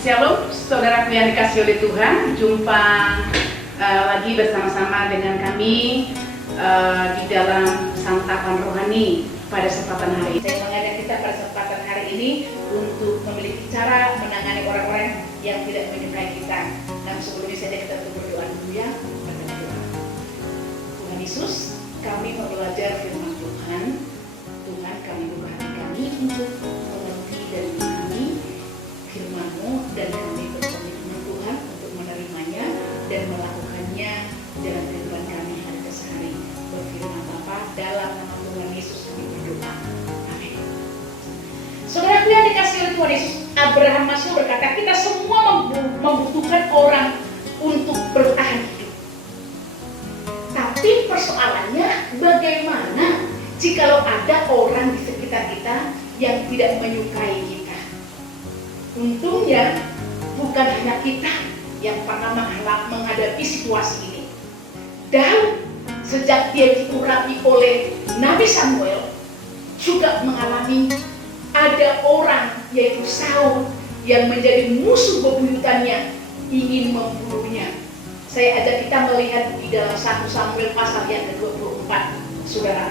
Shalom, saudaraku yang dikasih oleh Tuhan. Jumpa lagi bersama-sama dengan kami di dalam santapan rohani pada kesempatan hari ini. Saya mengajak kita pada kesempatan hari ini untuk memiliki cara menangani orang-orang yang tidak menyukai kita. Dan sebelumnya saja kita berdoa dulu ya. Tuhan Yesus, kami mau belajar firman Tuhan. Tuhan, kami buka hati kami untuk mengerti dan memahami firman-Mu, dan kami berkomitmen Tuhan untuk menerimanya dan melakukannya dalam kehidupan kami hari ke hari. Berfirman Bapa, dalam nama Tuhan Yesus kami berdoa. Amin. Saudaraku yang dikasih oleh Tuhan Yesus, Abraham Maslow berkata, kita semua membutuhkan orang untuk bertahan hidup. Tapi persoalannya, bagaimana jikalau ada orang di sekitar kita yang tidak menyukai kita? Untungnya bukan hanya kita yang pernah menghadapi situasi ini. Daud sejak dia diurapi oleh Nabi Samuel juga mengalami ada orang yaitu Saul yang menjadi musuh bebuyutannya ingin membunuhnya. Saya ajak kita melihat di dalam 1 Samuel pasal yang ke-24, saudara.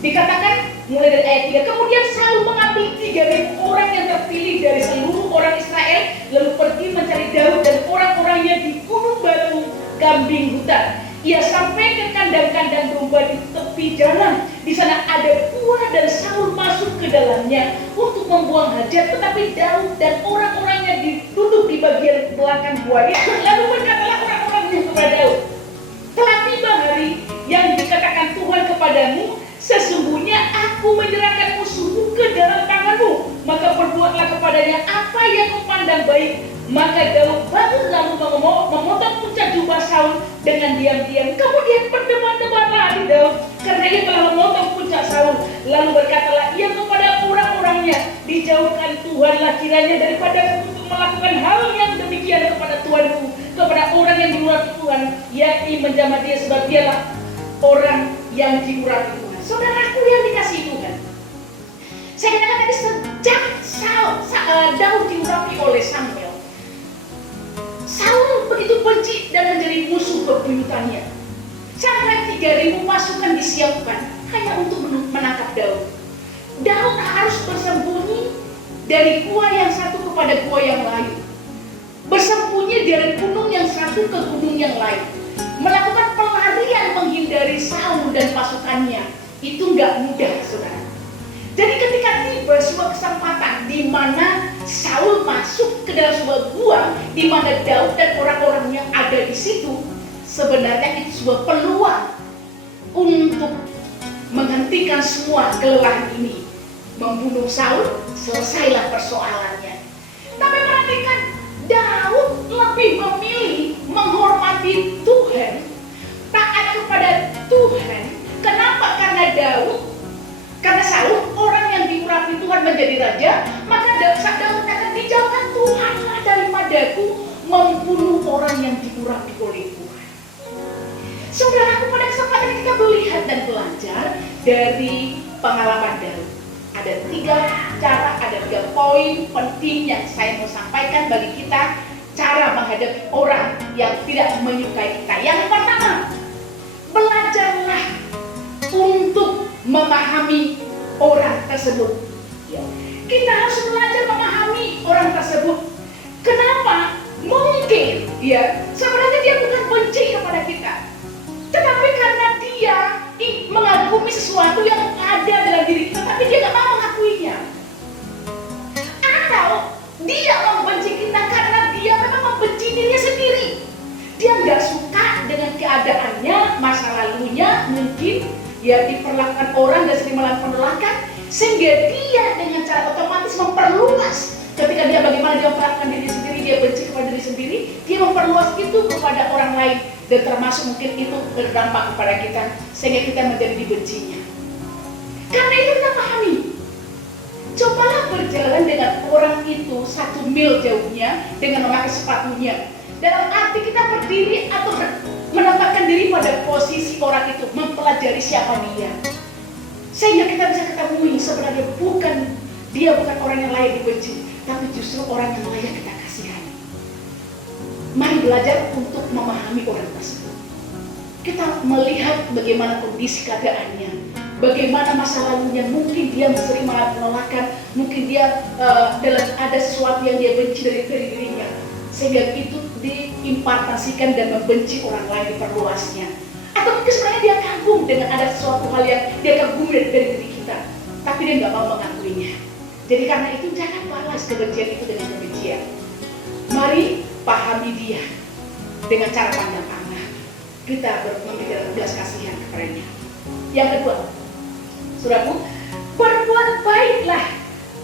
Dikatakan mulai dari ayat 3, kemudian Saul mengambil 3.000 orang yang terpilih dari seluruh orang Israel, lalu pergi mencari Daud dan orang-orangnya di gunung batu kambing hutan. Ia sampai ke kandang-kandang domba di tepi jalan. Di sana ada gua dan Saul masuk ke dalamnya untuk membuang hajat, tetapi Daud dan orang-orangnya duduk di bagian belakang gua. Lalu berkatalah orang-orangnya kepada Daud, telah tiba hari yang dikatakan Tuhan kepadamu, sesungguhnya aku menyerahkan musuhmu ke dalam tanganmu, maka perbuatlah kepadanya apa yang kau pandang baik. Maka Daud bangun lalu memotong puncak jubah Saul dengan diam-diam. Kemudian berdebar-debarlah hati Daud karena ia telah memotong puncak Saul. Lalu berkatalah ia kepada orang-orangnya, dijauhkan Tuhanlah kiranya daripada untuk melakukan hal yang demikian kepada Tuanku, kepada orang yang diurapi Tuhan, yakni menjamah dia sebab dialah orang yang diurapi Tuhan. Saudaraku yang dikasihi Tuhan, saya katakan tadi sejak Daud diurapi oleh Samuel, Saul begitu benci dan menjadi musuh bebuyutannya. Sampai 3.000 pasukan disiapkan hanya untuk menangkap Daud. Daud harus bersembunyi dari gua yang satu kepada gua yang lain, bersembunyi dari gunung yang satu ke gunung yang lain, melakukan pelarian menghindari Saul dan pasukannya. Itu nggak mudah, saudara. Jadi ketika tiba sebuah kesempatan di mana Saul masuk ke dalam sebuah gua, di mana Daud dan orang-orang yang ada di situ, sebenarnya itu sebuah peluang untuk menghentikan semua kelelahan ini, membunuh Saul, selesailah persoalannya. Tapi perhatikan, Daud lebih memilih menghormati Tuhan, taat kepada Tuhan. Kenapa? Karena Saul orang yang diurapi Tuhan menjadi raja, maka Daud akan dijauhkan Tuhanlah daripadaku membunuh orang yang diurapi oleh Tuhan. Saudaraku, pada kesempatan ini kita melihat dan belajar dari pengalaman Daud. Ada 3 cara, ada 3 poin penting yang saya mau sampaikan bagi kita cara menghadapi orang yang tidak menyukai kita. Yang pertama, belajarlah untuk memahami orang tersebut. Kita harus belajar memahami orang tersebut. Kenapa? Mungkin sebenarnya dia bukan benci kepada kita, tetapi karena dia mengagumi sesuatu yang ada dalam diri kita, tapi dia gak mau mengakuinya. Atau dia membenci kita karena dia memang membenci dirinya sendiri. Dia gak suka dengan keadaannya, masa lalunya mungkin diperlakukan orang dan sering melakukan penolakan, sehingga dia dengan cara otomatis memperluas. Ketika dia bagaimana dia memperlakukan diri sendiri, dia benci kepada diri sendiri, dia memperluas itu kepada orang lain, dan termasuk mungkin itu berdampak kepada kita sehingga kita menjadi dibencinya. Karena itu kita pahami, cobalah berjalan dengan orang itu 1 mil jauhnya dengan memakai sepatunya. Dalam arti kita berdiri atau menempatkan diri pada posisi orang itu, mempelajari siapa dia, sehingga kita bisa ketahui sebenarnya dia bukan orang yang layak dibenci, tapi justru orang yang layak kita kasihani. Mari belajar untuk memahami orang tersebut. Kita melihat bagaimana kondisi keadaannya, bagaimana masa lalunya. Mungkin dia sering menolakkan, mungkin dia ada sesuatu yang dia benci dari dirinya, sehingga itu diimpartasikan dan membenci orang lain, diperluasnya. Atau mungkin sebenarnya dia kagum dengan ada sesuatu hal yang dia kagumi dari diri kita, tapi dia nggak mau mengakuinya. Jadi karena itu jangan balas kebencian itu dengan kebencian. Mari pahami dia dengan cara pandang Allah. Kita memberikan belas kasihan kepadanya. Yang kedua, saudaraku, berbuat baiklah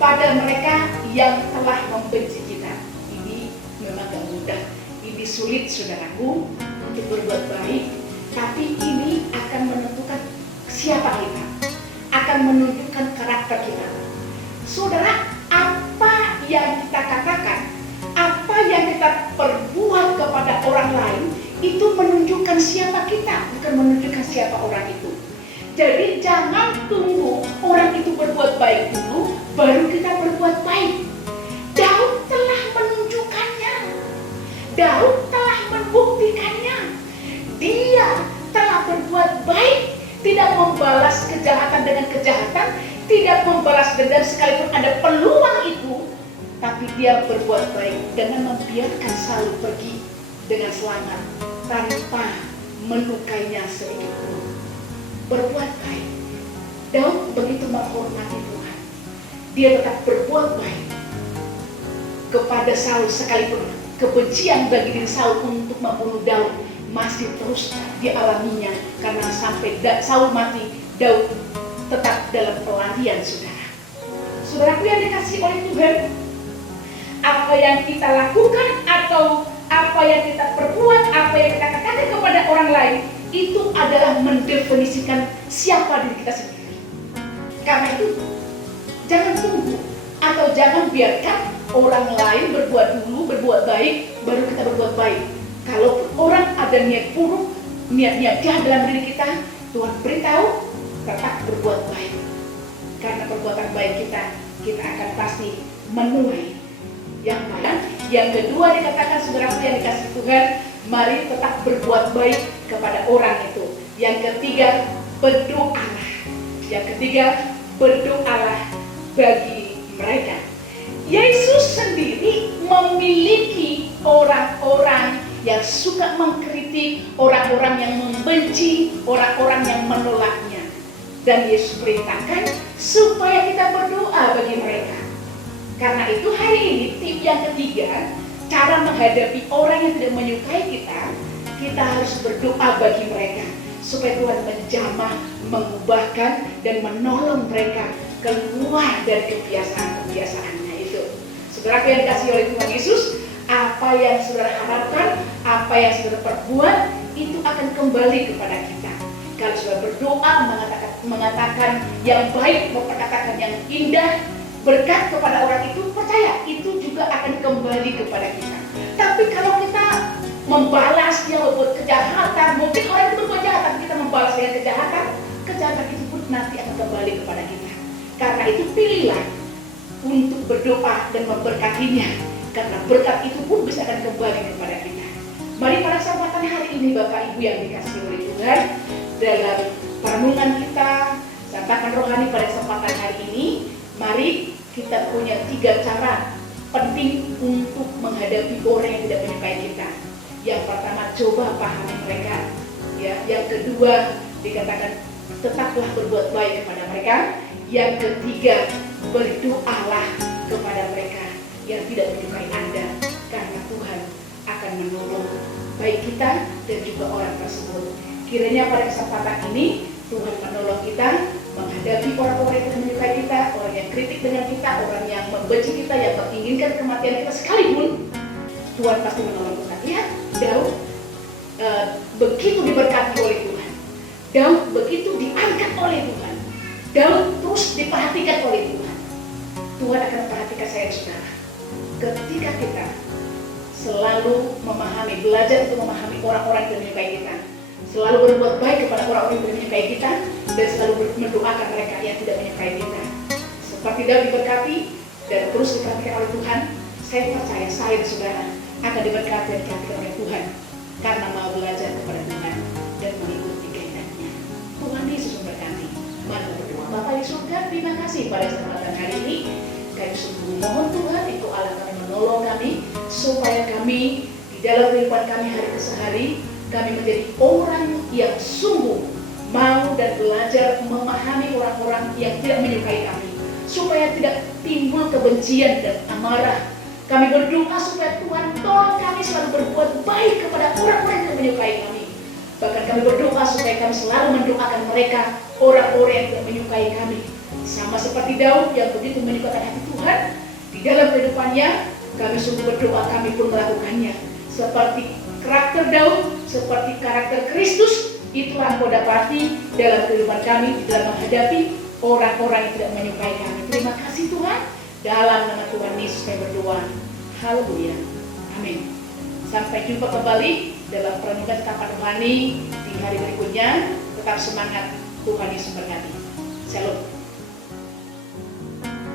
pada mereka yang telah membenci kita. Ini memang gak mudah, ini sulit saudaraku untuk berbuat baik, tapi ini akan menentukan siapa kita, akan menunjukkan karakter kita. Saudara, apa yang kita katakan, apa yang kita perbuat kepada orang lain, itu menunjukkan siapa kita, bukan menunjukkan siapa orang itu. Jadi jangan tunggu orang itu berbuat baik dulu, baru kita berbuat baik. Daud telah menunjukkannya, Daud telah membuktikannya. Dia telah berbuat baik, tidak membalas kejahatan dengan kejahatan, tidak membalas dendam sekalipun ada peluang itu, tapi dia berbuat baik dengan membiarkan Saul pergi dengan selamat tanpa melukainya sedikit pun. Berbuat baik. Daud begitu menghormati Tuhan, dia tetap berbuat baik kepada Saul, sekalipun kebencian bagi diri Saul untuk membunuh Daud masih terus dialaminya, karena sampai Saul mati, Daud tetap dalam pelarian. Saudaraku yang dikasihi oleh Tuhan, apa yang kita lakukan atau apa yang kita perbuat, apa yang kita katakan kepada orang lain, itu adalah mendefinisikan siapa diri kita sendiri. Karena itu jangan tunggu atau jangan biarkan orang lain berbuat baik, baru kita berbuat baik. Kalau orang ada niat buruk, niat jahat dalam diri kita, Tuhan beritahu, tetap berbuat baik. Karena perbuatan baik kita akan pasti menuai yang baik. Yang kedua dikatakan, saudaraku yang dikasihi Tuhan, mari tetap berbuat baik kepada orang itu. Yang ketiga, berdoalah. Yang ketiga, berdoalah bagi mereka. Yesus sendiri memiliki orang-orang yang suka mengkritik, orang-orang yang membenci, orang-orang yang menolaknya. Dan Yesus perintahkan supaya kita berdoa bagi mereka. Karena itu hari ini tip yang ketiga, cara menghadapi orang yang tidak menyukai kita harus berdoa bagi mereka. Supaya Tuhan menjamah, mengubahkan, dan menolong mereka keluar dari kebiasaan-kebiasaannya itu. Saudara yang dikasihi oleh Tuhan Yesus, apa yang saudara harapkan, apa yang saudara perbuat, itu akan kembali kepada kita. Kalau saudara berdoa, mengatakan yang baik, memperkatakan yang indah, berkat kepada orang itu, percaya itu juga akan kembali kepada kita. Tapi kalau kita membalas, dia membuat kejahatan, mungkin orang itu berbuat jahat, tapi kita membalas dengan kejahatan itu pun nanti akan kembali kepada kita. Karena itu pilihlah untuk berdoa dan memberkatinya, karena berkat itu pun bisa akan kembali kepada kita. Mari pada kesempatan hari ini Bapak Ibu yang dikasihi oleh Tuhan, dalam perenungan kita, santapan rohani pada kesempatan hari ini, mari kita punya 3 cara penting untuk menghadapi orang yang tidak menyukai kita. Yang pertama, coba pahami mereka. Ya, yang kedua dikatakan tetaplah berbuat baik kepada mereka. Yang ketiga, berdoalah kepada mereka yang tidak menyukai Anda, karena Tuhan akan menolong baik kita dan juga orang tersebut. Kiranya pada kesempatan ini Tuhan menolong kita menghadapi orang-orang yang tidak menyukai kita, orang yang kritik dengan kita, orang yang membenci kita, yang menginginkan kematian kita sekalipun, Tuhan pasti menolong kita. Lihat, Daud begitu diberkati oleh Tuhan, Daud begitu diangkat oleh Tuhan, Daud terus diperhatikan oleh Tuhan. Tuhan akan memperhatikan saya, saudara, ketika kita selalu memahami, belajar untuk memahami orang-orang yang tidak menyukai kita, selalu berbuat baik kepada orang-orang yang tidak menyukai kita, dan selalu mendoakan mereka yang tidak menyukai kita. Seperti Daud diberkati dan terus diperhatikan oleh Tuhan, saya percaya saya dan saudara akan diberkati dan diberkati oleh Tuhan karena mau belajar kepada Tuhan dan mengikuti kehendaknya. Tuhan Yesus memberkati. Mari berdoa. Bapa di surga, terima kasih pada kesempatan hari ini. Kami sungguh mohon Tuhan, Engkau Allah kami menolong kami supaya kami di dalam kehidupan kami hari ke hari kami menjadi orang yang sungguh mau dan belajar memahami orang-orang yang tidak menyukai kami, supaya tidak timbul kebencian dan amarah. Kami berdoa supaya Tuhan tolong kami selalu berbuat baik kepada orang-orang yang menyukai kami. Bahkan kami berdoa supaya kami selalu mendoakan mereka, orang-orang yang tidak menyukai kami. Sama seperti Daud yang begitu menyukai hati Tuhan, di dalam kehidupannya kami sungguh berdoa, kami pun melakukannya. Seperti karakter Daud, seperti karakter Kristus, itulah Engkau dapati dalam kehidupan kami, di dalam menghadapi orang-orang yang tidak menyukai kami. Terima kasih Tuhan. Dalam nama Tuhan Yesus kami berdoa. Haleluya. Amin. Sampai jumpa kembali dalam perenungan tapan rohani di hari berikutnya. Tetap semangat. Tuhan Yesus berkati. Shalom.